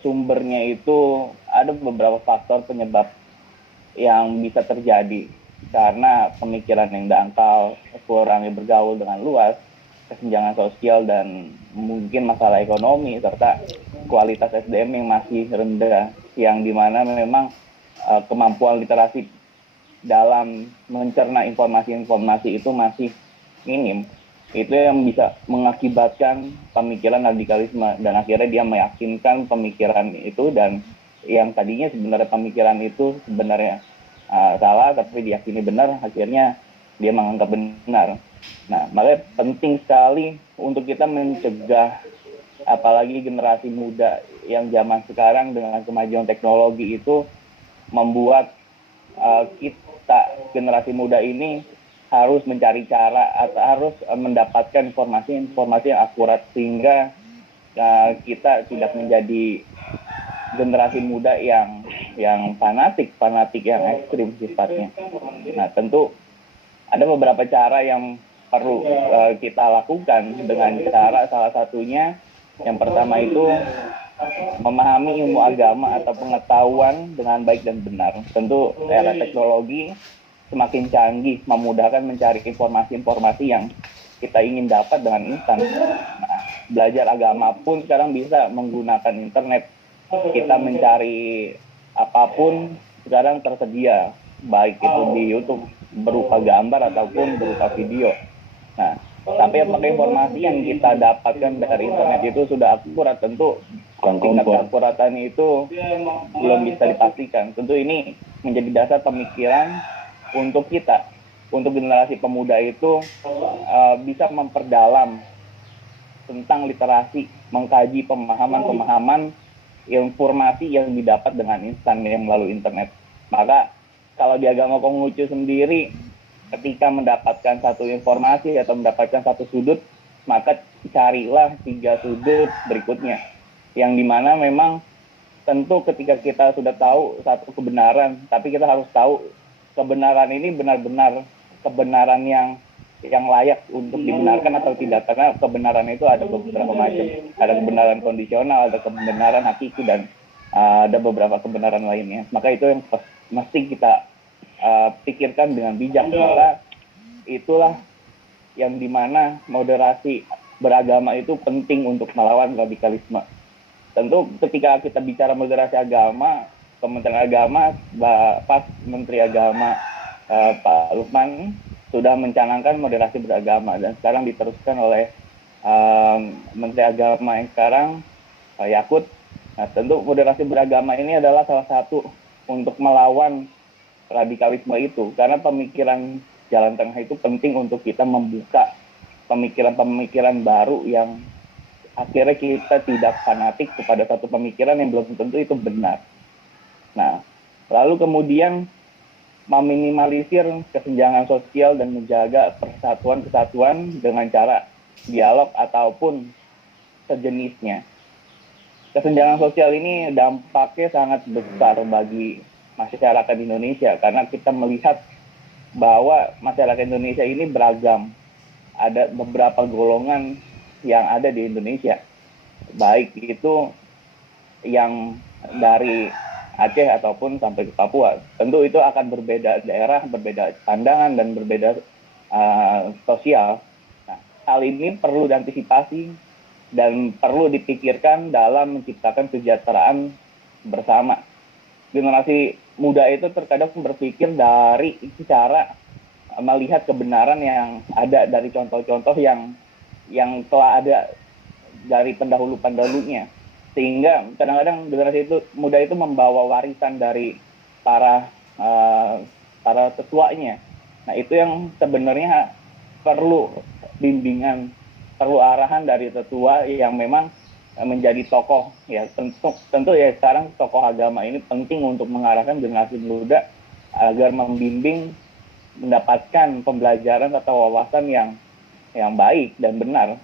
sumbernya itu ada beberapa faktor penyebab yang bisa terjadi karena pemikiran yang dangkal, kurangnya bergaul dengan luas, kesenjangan sosial dan mungkin masalah ekonomi serta kualitas SDM yang masih rendah, yang dimana memang kemampuan literasi dalam mencerna informasi-informasi itu masih minim. Itu yang bisa mengakibatkan pemikiran radikalisme dan akhirnya dia meyakinkan pemikiran itu, dan yang tadinya sebenarnya pemikiran itu sebenarnya salah tapi diyakini benar, akhirnya dia menganggap benar. Nah, makanya penting sekali untuk kita mencegah, apalagi generasi muda yang zaman sekarang dengan kemajuan teknologi itu membuat kita generasi muda ini harus mencari cara atau harus mendapatkan informasi-informasi yang akurat sehingga kita tidak menjadi generasi muda yang fanatik yang ekstrim sifatnya. Nah, tentu ada beberapa cara yang perlu kita lakukan dengan cara salah satunya yang pertama itu memahami ilmu agama atau pengetahuan dengan baik dan benar. Tentu era teknologi semakin canggih, memudahkan mencari informasi-informasi yang kita ingin dapat dengan instan. Nah, belajar agama pun sekarang bisa menggunakan internet. Kita mencari apapun sekarang tersedia, baik itu di YouTube berupa gambar ataupun berupa video. Nah, tapi apakah informasi yang kita dapatkan dari internet itu sudah akurat? Tentu tingkat keakuratan itu belum bisa dipastikan. Tentu ini menjadi dasar pemikiran untuk kita, untuk generasi pemuda itu bisa memperdalam tentang literasi, mengkaji pemahaman-pemahaman informasi yang didapat dengan instan yang melalui internet. Maka kalau di agama Konghucu sendiri, ketika mendapatkan satu informasi atau mendapatkan satu sudut, maka carilah 3 sudut berikutnya. Yang dimana memang tentu ketika kita sudah tahu satu kebenaran, tapi kita harus tahu kebenaran ini benar-benar kebenaran yang layak untuk dibenarkan atau tidak, karena kebenaran itu ada beberapa macam, ada kebenaran kondisional, ada kebenaran hakiki, dan ada beberapa kebenaran lainnya. Maka itu yang mesti kita pikirkan dengan bijak. Maka itulah yang dimana moderasi beragama itu penting untuk melawan radikalisme. Tentu ketika kita bicara moderasi agama, Kementerian Agama, pas Menteri Agama Pak Lukman sudah mencanangkan moderasi beragama, dan sekarang diteruskan oleh Menteri Agama yang sekarang Pak Yakut. Nah, tentu moderasi beragama ini adalah salah satu untuk melawan radikalisme itu, karena pemikiran jalan tengah itu penting untuk kita membuka pemikiran-pemikiran baru yang akhirnya kita tidak fanatik kepada satu pemikiran yang belum tentu itu benar. Nah, lalu kemudian meminimalisir kesenjangan sosial dan menjaga persatuan-kesatuan dengan cara dialog ataupun sejenisnya. Kesenjangan sosial ini dampaknya sangat besar bagi masyarakat Indonesia, karena kita melihat bahwa masyarakat Indonesia ini beragam. Ada beberapa golongan yang ada di Indonesia, baik itu yang dari Aceh ataupun sampai ke Papua. Tentu itu akan berbeda daerah, berbeda pandangan, dan berbeda sosial. Nah, hal ini perlu diantisipasi dan perlu dipikirkan dalam menciptakan kesejahteraan bersama. Generasi muda itu terkadang berpikir dari cara melihat kebenaran yang ada dari contoh-contoh yang telah ada dari pendahulu-pendahulunya, sehingga kadang-kadang generasi muda itu membawa warisan dari para tetuanya. Nah, itu yang sebenarnya perlu bimbingan, perlu arahan dari tetua yang memang menjadi tokoh. Ya, tentu ya sekarang tokoh agama ini penting untuk mengarahkan generasi muda agar mendapatkan pembelajaran atau wawasan yang baik dan benar